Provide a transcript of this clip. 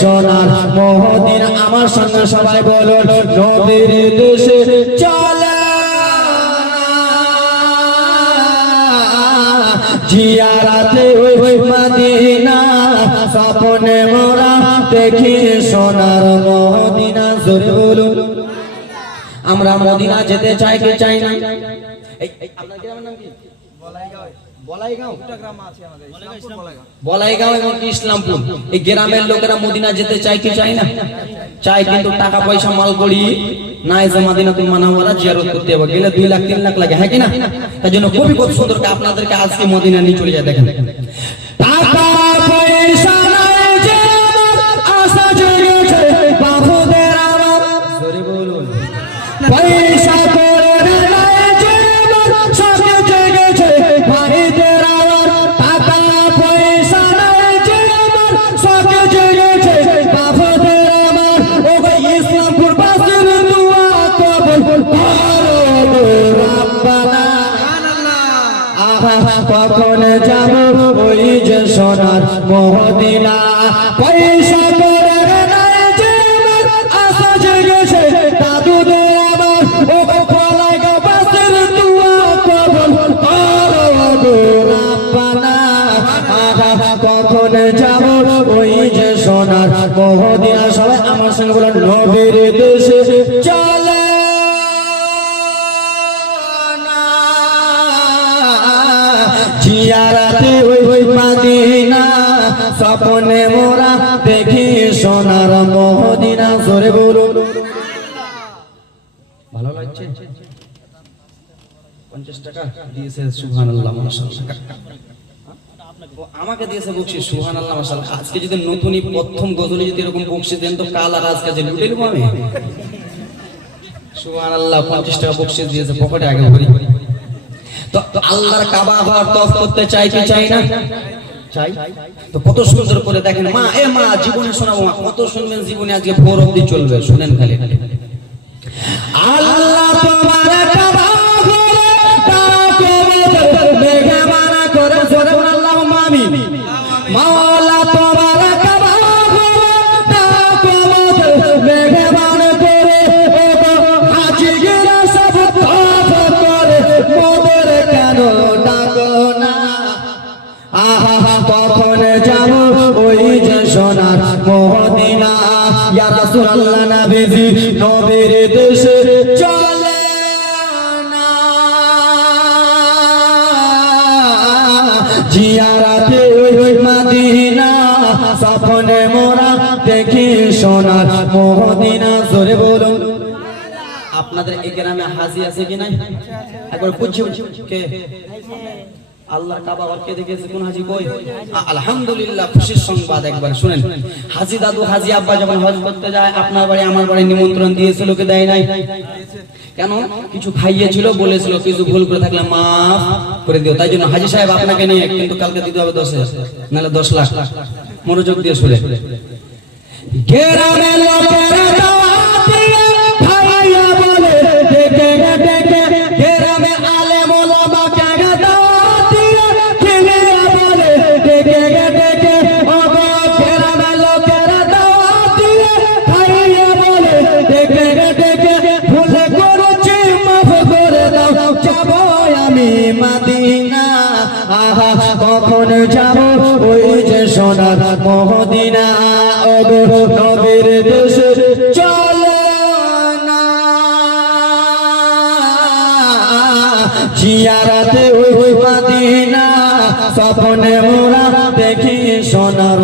সোনার মহদিন আমার সঙ্গে সবাই বলো নবীর দেশে চলে। জিয়ারাতে ওই ওই মদিনা, স্বপ্নে মোরা দেখি সোনার মদিনা জোরে বলুন। আমরা মদিনা যেতে চাই কি চাই না? আপনার নাম কি? বলাইগাঁও। বলাইগাঁও? এবং ইসলামপুর। এই গ্রামের লোকেরা মদিনা যেতে চায় কি চায় না? চায় কিন্তু টাকা পয়সা মাল করি নাই যে মদিনা তুমি মানাওয়ালা জিয়ারত করতে হবে। গেলে দুই লাখ তিন লাখ লাগে হ্যাঁ কি না? তার জন্য খুবই খুব সুন্দর আপনাদেরকে আজকে মদিনা নিয়ে চলে যায় দেখেন। কখন যাব ওই যে সোনার মহদিনা পয়সা যাব ওই যে সোনার মহদিনা সবাই আমার সঙ্গে বলেন, নবীর দেশে জিয়ারাতে ওই ওই মাদিনা স্বপ্নে মোরা দেখি সোনার মহদিনা। জোরে বলুন। ভালো লাগছে? পঞ্চাশ টাকা দিয়েছে সুহান আল্লাহ আমাকে দিয়েছে বকশিস সুহান আল্লাহ মাশাআল্লাহ। আজকে যদি নতুনই প্রথম গজলে যদি এরকম বকশিস দেন, তো কাল আর আজকে যে লুটে নেব আমি? সুহান আল্লাহ পঞ্চাশ টাকা বকশিস দিয়েছে, পকেটে আগে ভরি। আল্লাহর কাবা আবার তফ করতে চাই কি চাই না? কত দেখেন, মা, এ মা, জীবনে মা শুনবেন জীবনে আজকে ভোর চলবে, শুনেন আল্লাহ আহা, কখন যাব? ওই যে সোনার মহদিনা। ইয়া রাসূলুল্লাহ নবীজি, নবীর দেশে চলে না জিয়ারাতে ওই মদিনা, স্বপ্নে মোরা দেখি সোনার মহদিনা। জোরে বলুন। আপনাদের এই গ্রামে হাজি আছে কি নাই? একবার বুঝছি কে? আল্লাহর কাবা কে দেখেছে? কোন হাজি কই? আলহামদুলিল্লাহ, খুশির সংবাদ একবার শুনেন। হাজি দাদু, হাজি আব্বা যখন হজ করতে যায়, আপনার বাড়ি, আমার বাড়ি নিমন্ত্রণ দিয়েছিল কে দেয় নাই? কেন? কিছু খাইয়েছিল বলেছিল, কিছু ভুল করে থাকলে মাফ করে দিও। তাই জন্য হাজি সাহেব আপনাকে নিয়ে, কিন্তু কালকে দিতে হবে দশ, নাহলে দশ লাখ। মনোযোগ দিয়ে শুনে। গ্রামের লোকেরা মাদিনা, আহা, কখন যাব? ওই যে সোনার মহদিনা, ওগো নবীর দেশে। চলো জিয়ারাতে ওই মাদিনা, স্বপ্নে মোরা দেখি সোনার